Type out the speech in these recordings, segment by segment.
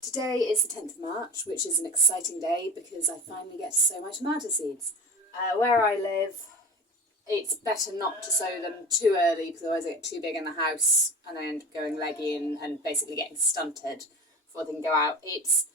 Today is the 10th of March, which is an exciting day because I finally get to sow my tomato seeds. Where I live, it's better not to sow them too early because otherwise they get too big in the house and I end up going leggy and basically getting stunted before they can go out. It's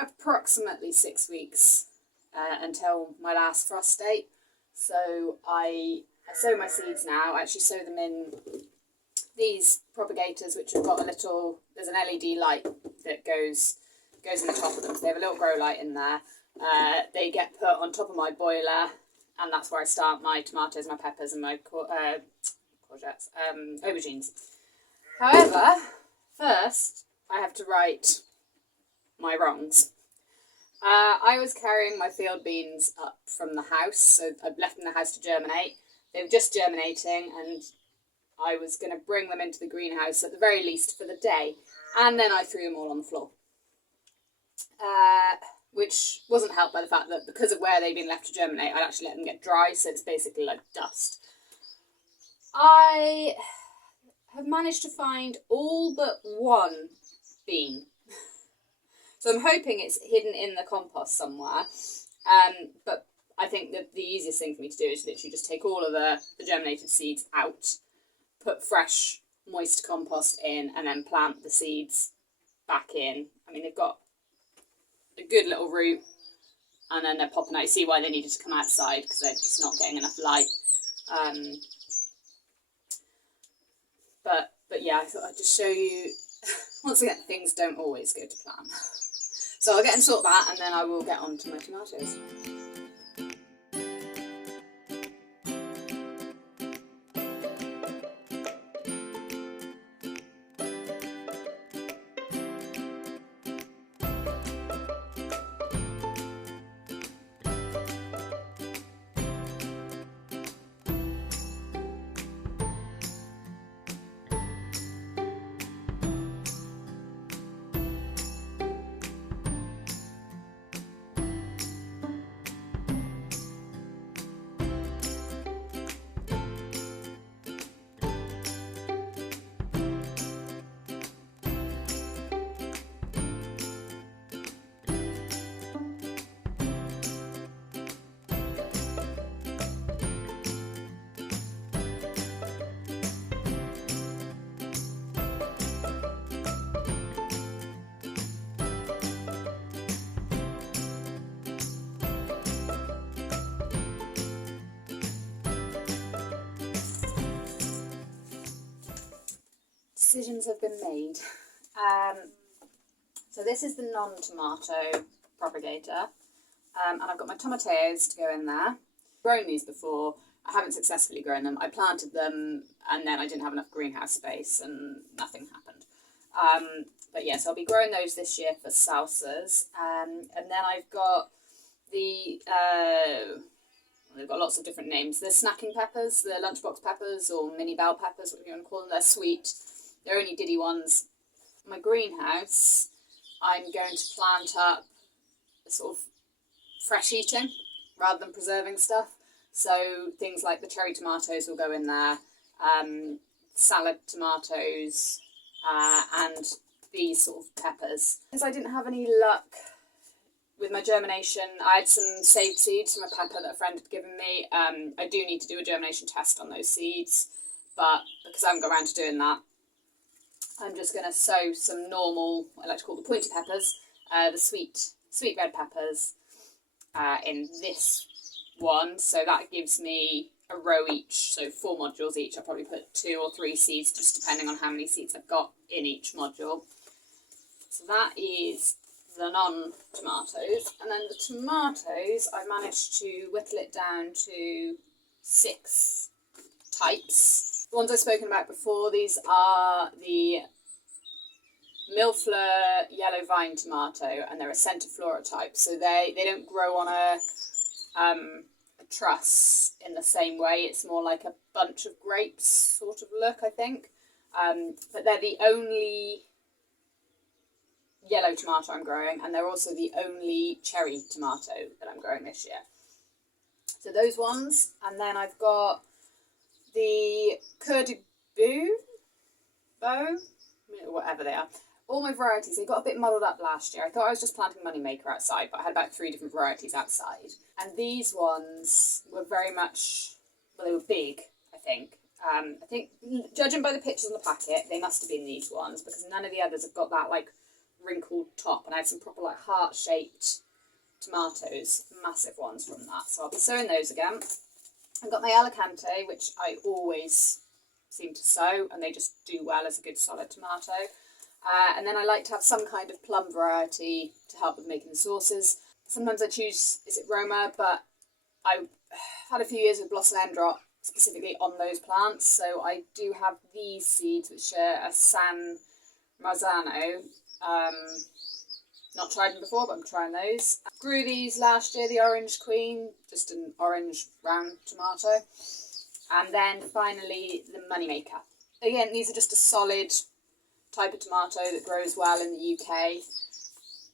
approximately 6 weeks until my last frost date, so I sow my seeds now. I actually sow them in these propagators, which have got there's an LED light that goes in the top of them. So they have a little grow light in there. They get put on top of my boiler, and that's where I start my tomatoes, my peppers, and my courgettes, aubergines. However, first I have to right my wrongs. I was carrying my field beans up from the house, so I'd left them in the house to germinate. They were just germinating, and I was going to bring them into the greenhouse at the very least for the day, and then I threw them all on the floor. Which wasn't helped by the fact that because of where they'd been left to germinate, I'd actually let them get dry, so it's basically like dust. I have managed to find all but one bean. So I'm hoping it's hidden in the compost somewhere, but I think that the easiest thing for me to do is literally just take all of the germinated seeds out, put fresh, moist compost in, and then plant the seeds back in. I mean, they've got a good little root, and then they're popping out. You see why they needed to come outside, because they're just not getting enough light. But yeah, I thought I'd just show you, once again, things don't always go to plan. So I'll get and sort that, and then I will get on to my tomatoes. Decisions have been made. So this is the non-tomato propagator, and I've got my tomatoes to go in there. I've grown these before. I haven't successfully grown them. I planted them and then I didn't have enough greenhouse space and nothing happened. But yes, I'll be growing those this year for salsas. And then I've got they've got lots of different names. The snacking peppers, the lunchbox peppers, or mini bell peppers, whatever you want to call them. They're sweet. They're only diddy ones. My greenhouse, I'm going to plant up a sort of fresh eating rather than preserving stuff. So things like the cherry tomatoes will go in there, salad tomatoes, and these sort of peppers. Because I didn't have any luck with my germination, I had some saved seeds from a pepper that a friend had given me. I do need to do a germination test on those seeds, but because I haven't got around to doing that, I'm just going to sow some normal, I like to call the pointy peppers, the sweet red peppers, in this one. So that gives me a row each, so 4 modules each. I'll probably put 2 or 3 seeds, just depending on how many seeds I've got in each module. So that is the non-tomatoes. And then the tomatoes, I've managed to whittle it down to 6 types. The ones I've spoken about before, these are the Millefleur yellow vine tomato, and they're a centiflora type, so they don't grow on a truss in the same way. It's more like a bunch of grapes sort of look, I think. But they're the only yellow tomato I'm growing, and they're also the only cherry tomato that I'm growing this year. So those ones, and then I've got the Coeur de Boeuf, whatever they are, all my varieties, they got a bit muddled up last year. I thought I was just planting Moneymaker outside, but I had about 3 different varieties outside. And these ones were very much, well, they were big, I think. I think, judging by the pictures on the packet, they must have been these ones, because none of the others have got that, like, wrinkled top. And I had some proper, like, heart-shaped tomatoes, massive ones from that. So I'll be sowing those again. I've got my Alicante, which I always seem to sow, and they just do well as a good solid tomato. And then I like to have some kind of plum variety to help with making the sauces. Sometimes I choose, is it Roma, but I had a few years with Blossom Endrot specifically on those plants, so I do have these seeds, which are a San Marzano. Not tried them before, but I'm trying those. Grew these last year, the Orange Queen, just an orange round tomato. And then finally the Moneymaker. Again, these are just a solid type of tomato that grows well in the UK.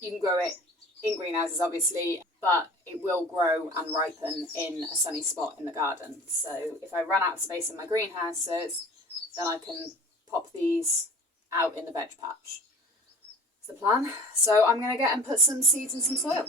You can grow it in greenhouses, obviously, but it will grow and ripen in a sunny spot in the garden. So if I run out of space in my greenhouses, then I can pop these out in the veg patch. That's the plan. So I'm going to get and put some seeds in some soil.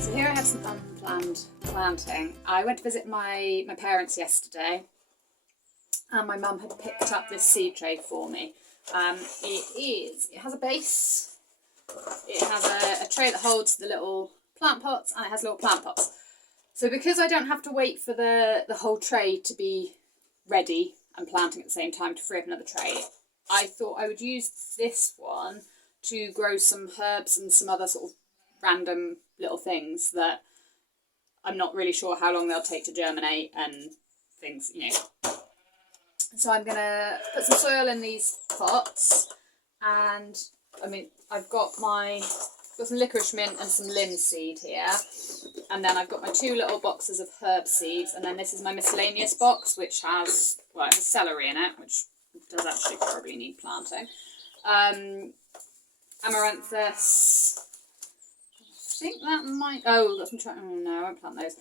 So here I have some unplanned planting. I went to visit my parents yesterday, and my mum had picked up this seed tray for me. It has a base, it has a tray that holds the little plant pots, and it has little plant pots. So because I don't have to wait for the whole tray to be ready and planting at the same time to free up another tray, I thought I would use this one to grow some herbs and some other sort of random little things that I'm not really sure how long they'll take to germinate and things, you know. So I'm going to put some soil in these pots, and I mean, I've got some licorice mint and some linseed here, and then I've got my 2 little boxes of herb seeds, and then this is my miscellaneous box, which has, well, it has celery in it, which does actually probably need planting. Amaranthus, I think that might, oh no, I won't plant those.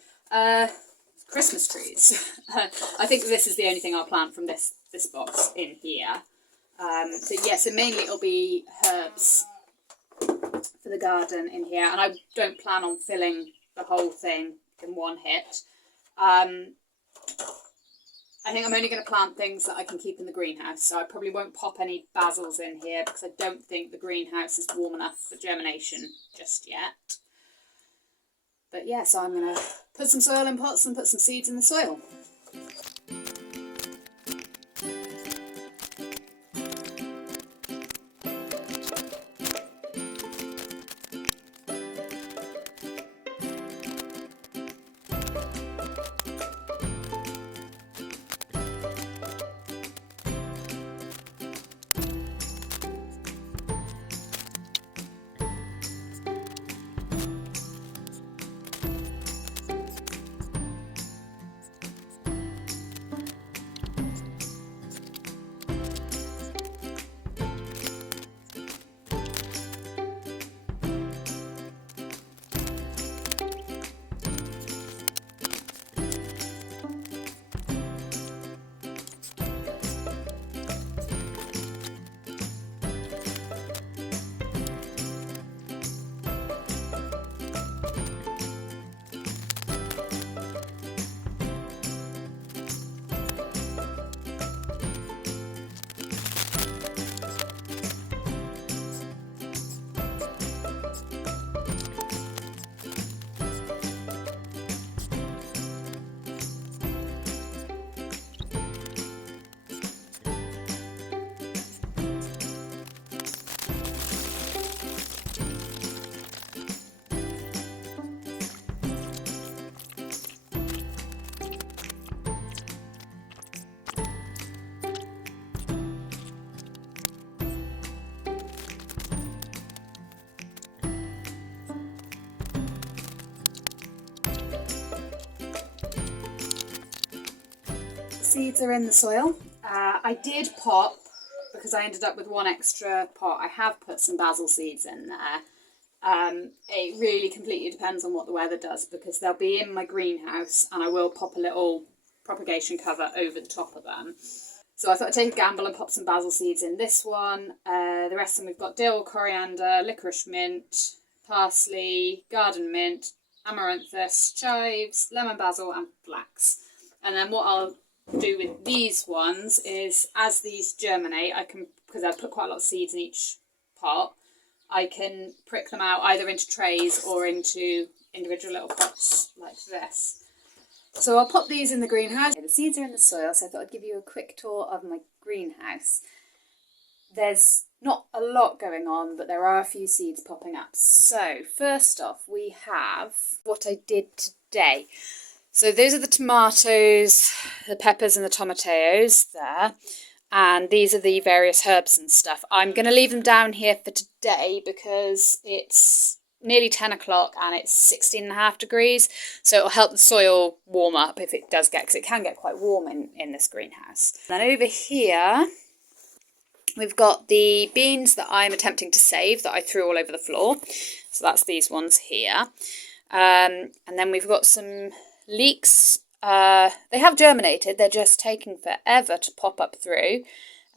Christmas trees. I think this is the only thing I'll plant from this box in here. So mainly it'll be herbs for the garden in here, and I don't plan on filling the whole thing in one hit. I think I'm only going to plant things that I can keep in the greenhouse, so I probably won't pop any basils in here because I don't think the greenhouse is warm enough for germination just yet. But yeah, so I'm going to put some soil in pots and put some seeds in the soil. seeds are in the soil. I did pop, because I ended up with one extra pot, I have put some basil seeds in there. It really completely depends on what the weather does, because they'll be in my greenhouse and I will pop a little propagation cover over the top of them. So I thought I'd take a gamble and pop some basil seeds in this one. The rest of them we've got dill, coriander, licorice mint, parsley, garden mint, amaranthus, chives, lemon basil and flax. And then what I'll do with these ones is, as these germinate, I can, because I've put quite a lot of seeds in each pot, I can prick them out either into trays or into individual little pots like this. So I'll pop these in the greenhouse. The seeds are in the soil, so I thought I'd give you a quick tour of my greenhouse. There's not a lot going on, but there are a few seeds popping up. So first off, we have what I did today. So those are the tomatoes, the peppers and the tomatillos there. And these are the various herbs and stuff. I'm going to leave them down here for today because it's nearly 10 o'clock and it's 16.5 degrees. So it'll help the soil warm up if it does get, because it can get quite warm in this greenhouse. And then over here, we've got the beans that I'm attempting to save that I threw all over the floor. So that's these ones here. And then we've got some leeks. They have germinated, they're just taking forever to pop up through.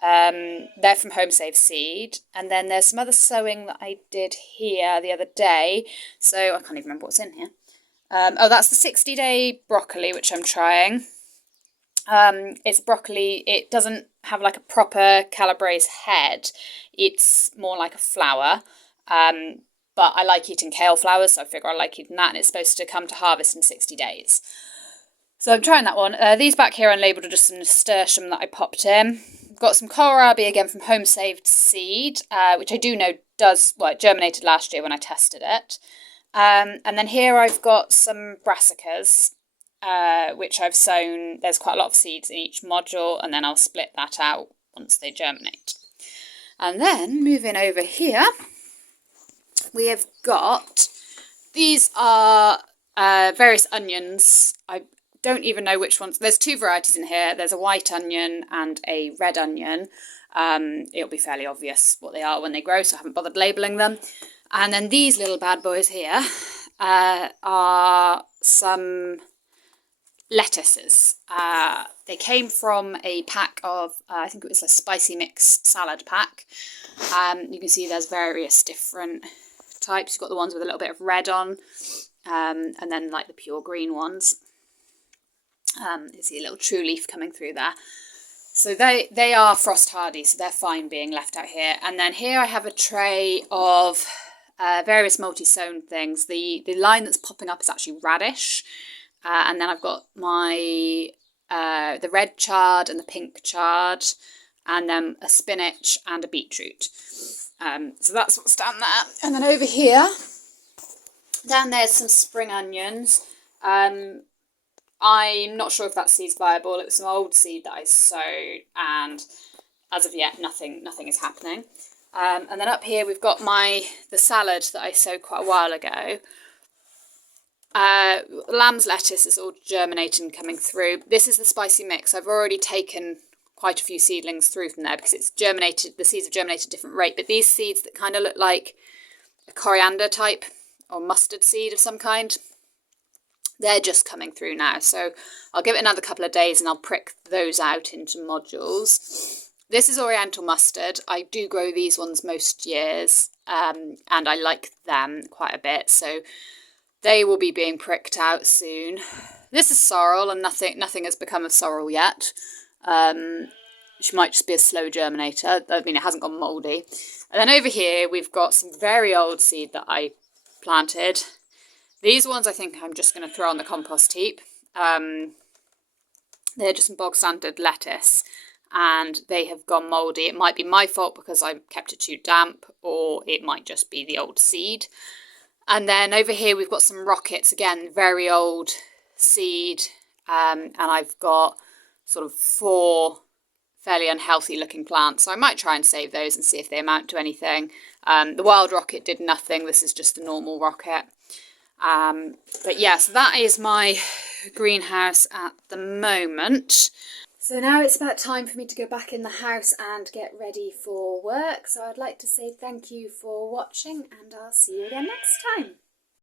They're from Home Save Seed. And then there's some other sowing that I did here the other day. So I can't even remember what's in here. Oh, that's the 60-day broccoli, which I'm trying. It's broccoli, it doesn't have like a proper calabrese head. It's more like a flower. But I like eating kale flowers, so I figure I like eating that. And it's supposed to come to harvest in 60 days. So I'm trying that one. These back here unlabelled are just some nasturtium that I popped in. Got some kohlrabi again from Home Saved Seed, which I do know does, well, it germinated last year when I tested it. And then here I've got some brassicas, which I've sown. There's quite a lot of seeds in each module, and then I'll split that out once they germinate. And then moving over here, we have got, these are various onions. I don't even know which ones. There's two varieties in here. There's a white onion and a red onion. It'll be fairly obvious what they are when they grow, so I haven't bothered labelling them. And then these little bad boys here are some lettuces. They came from a pack of, I think it was a spicy mix salad pack. You can see there's various different types. You've got the ones with a little bit of red on, and then like the pure green ones. You see a little true leaf coming through there. So they are frost hardy, so they're fine being left out here. And then here I have a tray of various multi-sown things. The line that's popping up is actually radish. And then I've got my the red chard and the pink chard, and then a spinach and a beetroot. So that's what's down there. And then over here, down there's some spring onions. I'm not sure if that seed's viable. It was some old seed that I sowed, and as of yet, nothing is happening. And then up here we've got the salad that I sowed quite a while ago. Lamb's lettuce is all germinating and coming through. This is the spicy mix. I've already taken quite a few seedlings through from there because it's germinated. The seeds have germinated at a different rate. But these seeds that kind of look like a coriander type or mustard seed of some kind, they're just coming through now. So I'll give it another couple of days and I'll prick those out into modules. This is oriental mustard. I do grow these ones most years, and I like them quite a bit. So they will be being pricked out soon. This is sorrel, and nothing has become of sorrel yet. She might just be a slow germinator. I mean, it hasn't gone mouldy. And then over here, we've got some very old seed that I planted. These ones I think I'm just going to throw on the compost heap. They're just some bog standard lettuce, and they have gone mouldy. It might be my fault because I kept it too damp, or it might just be the old seed. And then over here we've got some rockets, again, very old seed, and I've got sort of 4 fairly unhealthy looking plants. So I might try and save those and see if they amount to anything. The wild rocket did nothing. This is just the normal rocket. But yes, that is my greenhouse at the moment. So now it's about time for me to go back in the house and get ready for work. So I'd like to say thank you for watching, and I'll see you again next time.